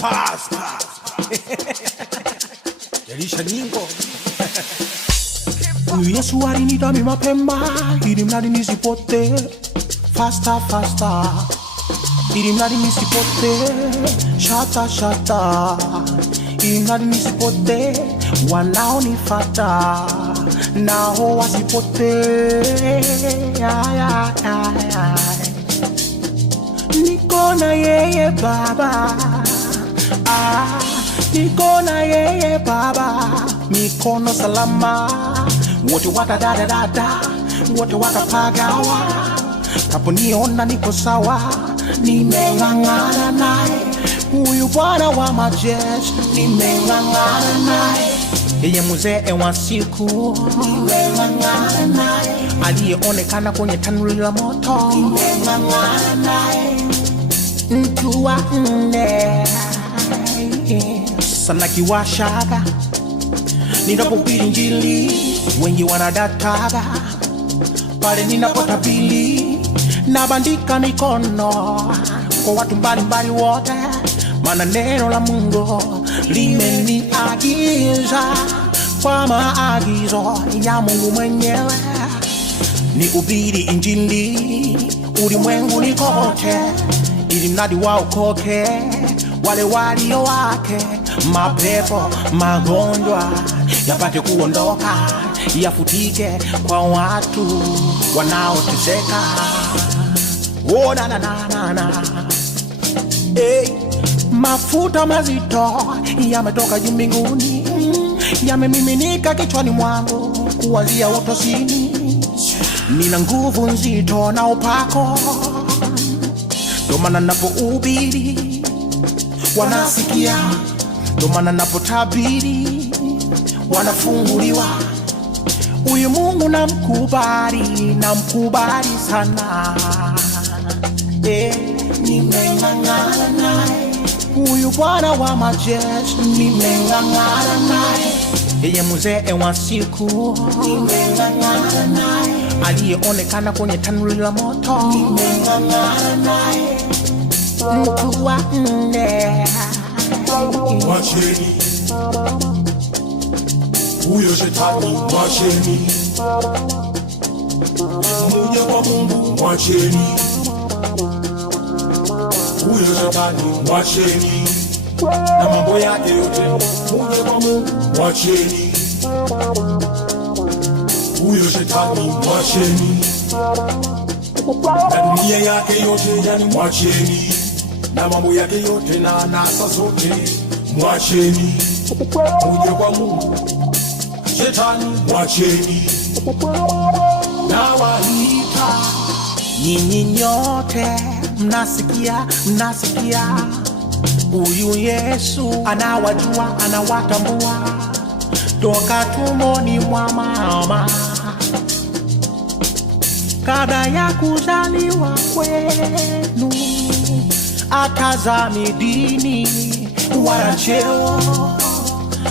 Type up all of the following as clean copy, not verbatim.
Pasta Elisha Ningo Yesu alinita mimi mapema ili mradi nisipote. Faster faster ili mradi nisipote. Shata ili mradi nisipote. Wanaonifuata nao wasipote. Niko na yeye Baba, niko na yeye Baba, mikono salama. Wote watadadadada, wote watapagawa. Kaponiona niko sawa, nimeng'ang'ana naye. Huyu Bwana wa majeshi, nimeng'ang'ana naye. Yeye mzee wa siku, nimeng'ang'ana naye. Aliyeonekana kwenye tanuri la moto, nimeng'ang'ana naye. Mtu wa nne sana kiwashaga ninapohubiri Injili, wengi wanadataga pale ninapotabiri. Nabandika mikono kwa watu mbalimbali wote, maana neno la Mungu limeniagiza kwa maagizo ya Mungu mwenyewe nihubiri Injili ulimwenguni kote, ili mradi waokoke wale walio wake. Mapepo, magonjwa yapate kuondoka, yafutike kwa watu wanaoteseka. Oh na na na na. Hey, mafuta mazito yametoka juu mbinguni, yamemiminika kichwani mwangu kuanzia utosini. Nina nguvu nzito na upako, ndio maana napohubiri wanasikia, ndio maana napotabiri wanafunguliwa. Huyu Mungu namkubali sana. Nimeng'ang'ana naye. Huyu Bwana wa majeshi, nimeng'ang'ana naye. Yeye mzee wa siku, nimeng'ang'ana naye. Aliyeonekana kwenye tanuri la moto, nimeng'ang'ana naye. Mtu wa nne, mwacheni huyo shetani, mwacheni. Muje kwa Mungu, mwacheni huyo shetani, mwacheni na mambo yake yote. Muje kwa Mungu, mwacheni huyo shetani, mwacheni na dunia yake yote, yani mwacheni na mambo yake yote na anasa zote, mwacheni. Muje kwa Mungu, shetani mwacheni. na waita nyinyi nyote mnasikia. Huyu Yesu anawajua, anawatambua toka tumboni mwa mama, kabla ya kuzaliwa kwenu. Atazami dini wala cheo,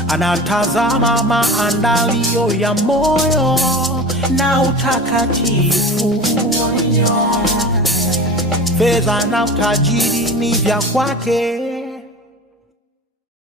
anatazama maandalio ya moyo na utakatifu. Fedha na utajiri ni vya kwake,